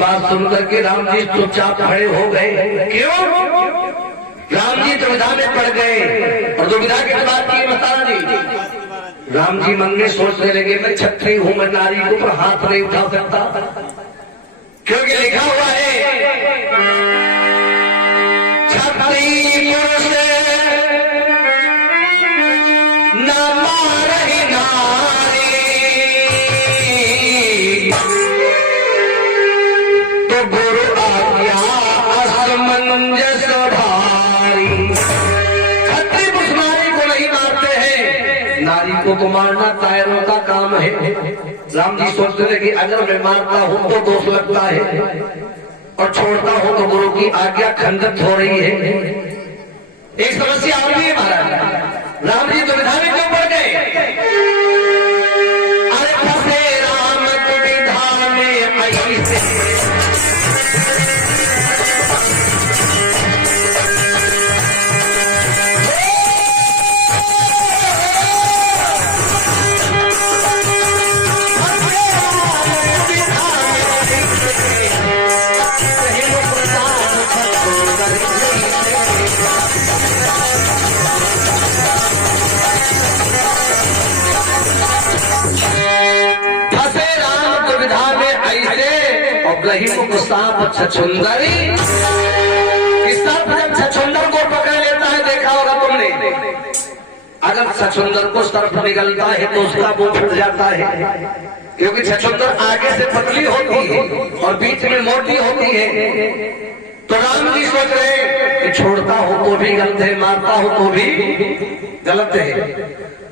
बात सुनकर के राम जी चुपचाप खड़े हो गए। क्यों? राम जी दुविधा में पड़ गए और दुविधा के बाद की बता दी। राम जी मन में सोचने लगे मैं क्षत्रिय हूं, मैं नारी के ऊपर हाथ नहीं उठा सकता, क्योंकि लिखा हुआ है क्षत्रिय से न मारहि नारी, तो गुरु आज्ञा असमंजस भारी। क्षत्रिय पुरुष नारी को नहीं मारते हैं, नारी को तो मारना कायरों का काम है। राम जी सोचते थे कि अगर मैं मारता हूं तो दोष लगता है और छोड़ता हूं तो गुरु की आज्ञा खंडित हो रही है। एक समस्या आ रही है महाराज। राम जी दुविधा में क्यों पड़ गए? अरे फंसे राम दुविधा में ऐसे, सांप छछुंदरी। सांप जब छछुंदर को पकड़ लेता है, देखा होगा तुमने, अगर छछुंदर को सर्प निकलता है तो उसका मुंह फूट जाता है, क्योंकि छछुंदर आगे से पतली होती है और बीच में मोटी होती है। तो राम जी सोच रहे कि छोड़ता हो तो भी गलत है, मारता हो तो भी गलत है।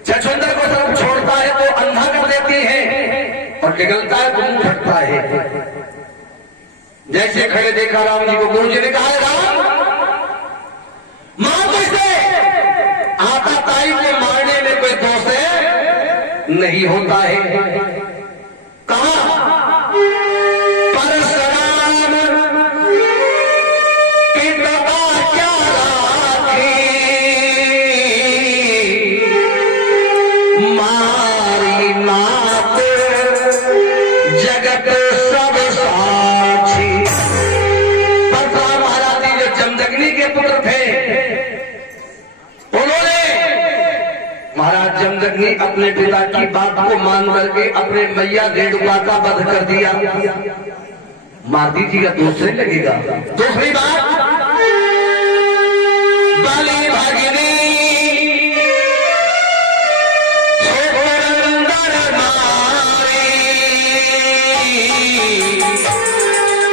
छछुंदर को सर्प छोड़ता है तो अंधा कर देती है और निकलता है तो मुंह फटता है। जैसे खड़े देखा राम जी को, गुरु जी ने कहा राम मार कैसे? आता ताई को मारने में कोई दोष है? नहीं होता है। कहा परशुराम की दवा क्या राखी, मारी मात जगत सब पुत्र थे। उन्होंने महाराज जमदग्नि अपने पिता की बात को मान करके अपने मैया रेणुका का वध कर दिया। मार दीजिएगा दूसरे लगेगा। दूसरी बात, बाली भागिनी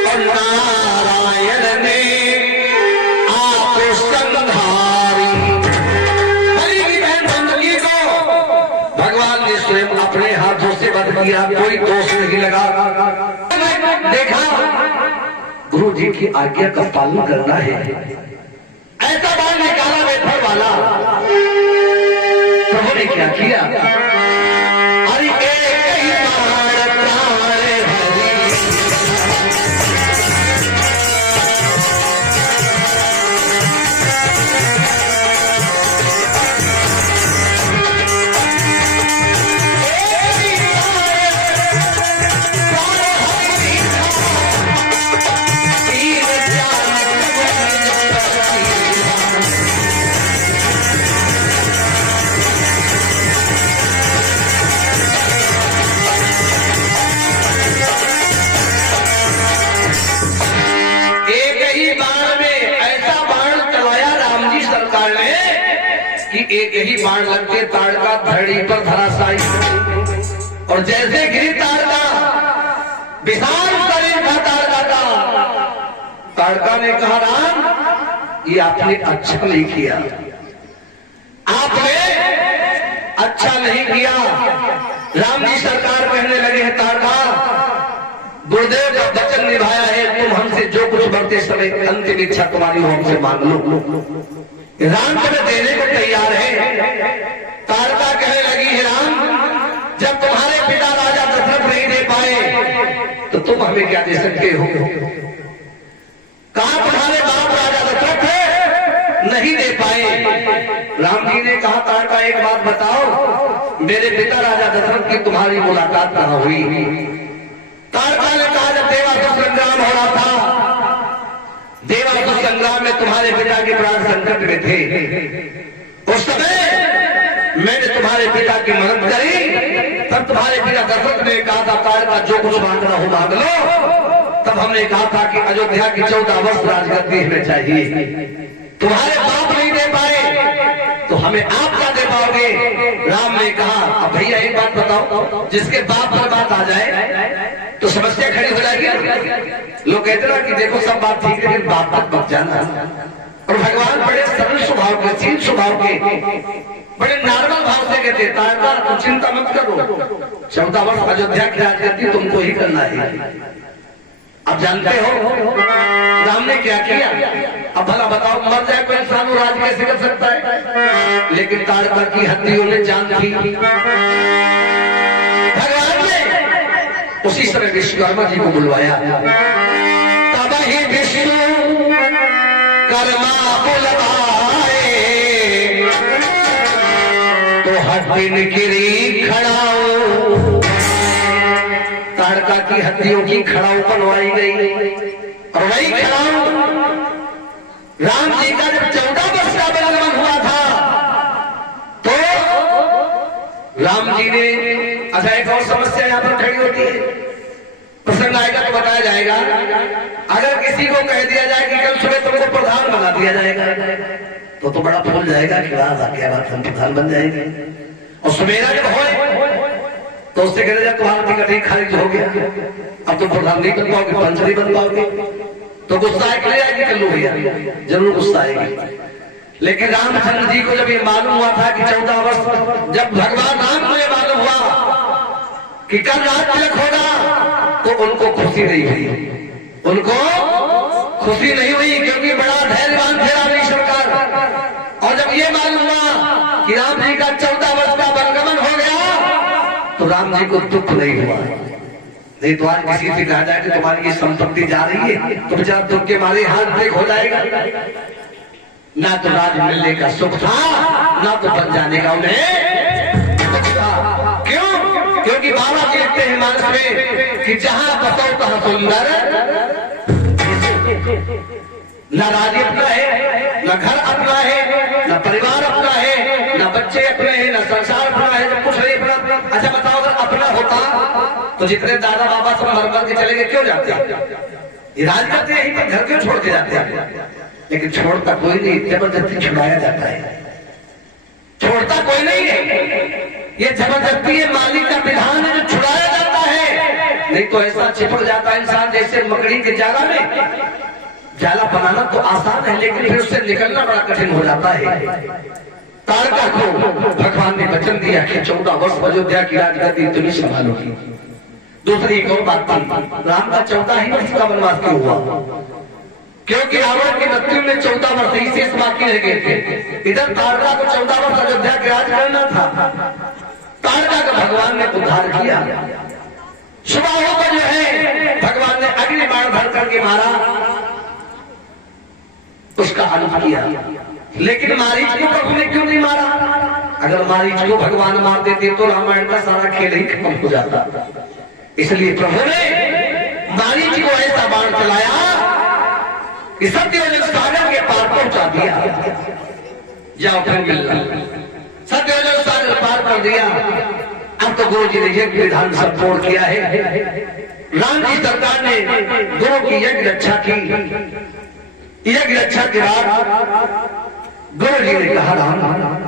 और नारायण ने अपने हाथों से वध किया, कोई दोष नहीं लगा। देखा गुरु जी की आज्ञा का पालन करना है। ऐसा बाण निकाला वेफर वाला, प्रभु ने क्या किया? अरे एक ही बाण प्राण हरि, एक ही बाण लगते ताड़का धरणी पर धराशायी, और जैसे गिरी ताड़का, विशाल शरीर था ताड़का का। ताड़का ने कहा राम ये आपने अच्छा नहीं किया, आपने अच्छा नहीं किया। राम जी सरकार कहने लगे हैं ताड़का गुरुदेव का वचन निभाया है, तुम हमसे जो कुछ बढ़ते समय अंतिम इच्छा तुम्हारी हो हमसे मांग लो। राम तुम्हें देने को तैयार है। ताड़का कहने लगी है राम जब तुम्हारे पिता राजा दशरथ नहीं दे पाए तो तुम हमें क्या दे सकते हो? कहा तुम्हारे बाप राजा दशरथ नहीं दे पाए। राम जी ने कहा ताड़का एक बात बताओ, मेरे पिता राजा दशरथ की तुम्हारी मुलाकात कहाँ हुई? ताड़का ने कहा जब देवासुर संग्राम हो संग्राम में तुम्हारे पिता के प्राण संकट में थे, उस समय मैंने तुम्हारे पिता की मदद करी। तब तुम्हारे पिता दशरथ ने कहा था ताड़का जो कुछ मांगना हो मांग लो। तब हमने कहा था कि अयोध्या की 14 वर्ष राजगद्दी हमें चाहिए। तुम्हारे बाप नहीं दे पाए तो हमें आप क्या दे पाओगे? राम ने कहा अब भैया एक बात बताओ, जिसके बाप पर बात आ जाए तो समस्या खड़ी हो जाएगी। लोग कहते ना कि देखो सब बात ठीक है लेकिन बाप तक बच जाना। और भगवान बड़े सरल स्वभाव के, सील स्वभाव के, बड़े नॉर्मल भाव से कहते ताड़का तुम चिंता मत करो, 14 वर्ष अयोध्या की राजगद्दी तुमको ही करना है। अब जानते हो राम ने क्या किया? अब भला बताओ, मर जाए कोई इंसान राज कैसे कर सकता है? लेकिन ताड़का की हड्डियों में जान थी। भगवान ने उसी समय विश्वकर्मा जी को बुलवाया। तब ही विष्णु कर्मा बुलवाए तो हड्डी गिरी खड़ाओ। ताड़का की हड्डियों की खड़ाऊ बनवाई गई और वही खड़ाऊ राम जी का जब 14 वर्ष का आगमन हुआ था तो राम जी ने, अच्छा एक और समस्या यहाँ पर खड़ी होती है, प्रसंग आएगा तो बताया जाएगा। अगर किसी को कह दिया जाए कि कल सुबह तुमको प्रधान बना दिया जाएगा तो बड़ा फूल जाएगा कि क्या बात हम प्रधान बन जाएंगे। और सुबेरा जब हो तो उससे कह दिया तुम्हारा टिकट ही खारिज हो गया, अब तुम प्रधान नहीं बन पाओगे, पंच नहीं बन पाओगे, तो गुस्सा आएगी कल्लू भैया, जरूर गुस्सा आएगी। लेकिन रामचंद्र जी को जब ये मालूम हुआ था कि 14 वर्ष, जब भगवान राम को ये मालूम हुआ कि कल रात तिलक होगा तो उनको खुशी नहीं हुई, उनको खुशी नहीं हुई, क्योंकि बड़ा धैर्यवान थे राम जी सरकार। और जब ये मालूम हुआ कि राम जी का 14 वर्ष का वनगमन हो गया तो राम जी को दुख नहीं हुआ। नहीं तो आज किसी से कहा जाए कि तुम्हारी ये संपत्ति जा रही है तो बेचारा दुख के मारे हाथ ब्रेक हो जाएगा। ना तो राज मिलने का सुख था, ना तो बन जाने का उन्हें दुख था। क्यों? क्योंकि बाबा जी लिखते हैं मानस में कि जहां बसो तहां सुंदर, न राज्य अपना है, न घर अपना है, न परिवार अपना है, न बच्चे अपने हैं, न संसार अपना है, न कुछ नहीं अपना। अच्छा बताओ, अगर अपना होता तो जितने दादा बाबा सब मर मर के चले गए क्यों जाते? ये राज करते यहीं पर घर क्यों छोड़ के जाते हैं? लेकिन छोड़ता कोई नहीं, जबरदस्ती छुड़ाया जाता है। छोड़ता कोई नहीं है, ये जबरदस्ती है, मालिक का विधान है जो छुड़ाया जाता है। नहीं तो ऐसा चिपक जाता है इंसान जैसे मकड़ी के जाला में। जाला बनाना तो आसान है लेकिन फिर उससे निकलना बड़ा कठिन हो जाता है। ताड़का को भगवान ने वचन दिया कि 14 वर्ष अयोध्या की राजगद्दी तुम्हें संभालोगी। दूसरी एक और बात थी, राम का 14 ही वर्ष का वनवास क्यों हुआ? क्योंकि रावण की मृत्यु में 14 वर्ष ही शेष बाकी रह गए थे। इधर ताड़का को 14 वर्ष अयोध्या के राज करना था। ताड़का का भगवान ने उद्धार किया। सुबह होकर जो है भगवान ने अग्नि बाण भर करके मारा, उसका अंत किया। लेकिन मारीच को प्रभु ने क्यों नहीं मारा? अगर मारीच को भगवान मार देते तो रामायण का सारा खेल ही खत्म हो जाता। इसलिए प्रभु ने मारीच को ऐसा बाण चलाया कि सत्यवती सागर के पार पहुंचा दिया। जाओ फिर मिलना, सत्यवती सागर पार कर दिया। अब तो गुरु जी ने यज्ञ विधान सब तोड़ किया है। राम जी सरकार ने गुरु की यज्ञ रक्षा की। यज्ञ रक्षा के बाद गुरु जी ने कहा राम